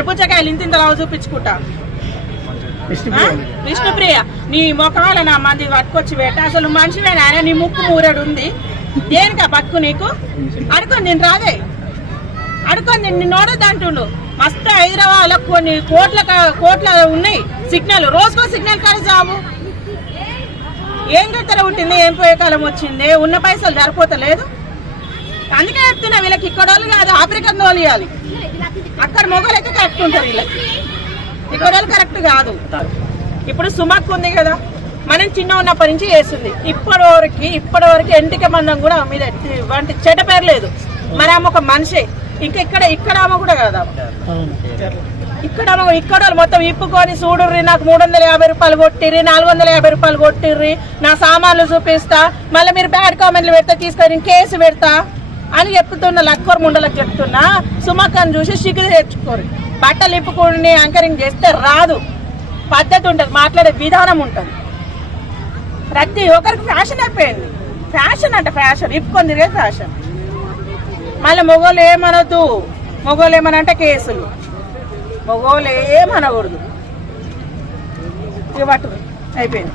కర్బూజకాయలు ఇంత లావు చూపించుకుంటా. విష్ణుప్రియ నీ ముఖాల నా మంది పట్టుకొచ్చి పెట్ట. అసలు మనిషివేనా నీ ముక్కు మూరడు ఉంది దేనికా బతుకు నీకు? అడుకొని నేను రాదే, అడుకొని నిన్ను నోడద్దంటుండు. మస్తు హైదరాబాద్ కొన్ని కోట్ల ఉన్నాయి సిగ్నల్, రోజుకో సిగ్నల్ కానీ జాబు. ఏం కట్టెల ఉంటుంది, ఏం పోయే కాలం వచ్చింది, ఉన్న పైసలు సరిపోతలేదు. అందుకే చెప్తున్నా వీళ్ళకి ఇక్కడ వాళ్ళు కాదు ఆఫ్రికన్ వాళ్ళు ఇవ్వాలి. అక్కడ మొగలు అయితే కరెక్ట్ ఉంటారు, వీళ్ళకి ఇక్కడ వాళ్ళు కరెక్ట్ కాదు. ఇప్పుడు సుమక్ ఉంది కదా, మనం చిన్న ఉన్నప్పటి నుంచి చేస్తుంది. ఇప్పటి వరకు ఎంటిక మందం కూడా మీద వంటి చెడ్డ పేరు లేదు. మరి ఆమె ఒక మనిషి. ఇంకా ఇక్కడ ఆమె కూడా కదా, ఇక్కడ వాళ్ళు మొత్తం ఇప్పుకొని చూడుర్రి, నాకు 350 రూపాయలు కొట్టిర్రి, 450 రూపాయలు కొట్టిర్రి, నా సామాన్లు చూపిస్తా, మళ్ళీ మీరు బ్యాడ్ కామెంట్లు పెడతా, తీసుకొని కేసు పెడతా అని చెప్తున్నా. లక్కర్ ముండలకు చెప్తున్నా. సుమక్కని చూసి సిగ్గు తెచ్చుకోరు. బట్టలు ఇప్పుకొని యాంకరింగ్ చేస్తే రాదు, పద్ధతి ఉంటుంది, మాట్లాడే విధానం ఉంటుంది. ప్రతి ఒక్కరికి ఫ్యాషన్ అయిపోయింది. ఫ్యాషన్ అంటే ఫ్యాషన్, ఇప్పుకొని తిరిగే ఫ్యాషన్. మళ్ళీ మొగోళ్ళు ఏమనొద్దు, మొగోళ్ళు ఏమనంటే కేసులు, మొగోళ్ళు ఏమనకూడదు. ఇక పట్టు అయిపోయింది.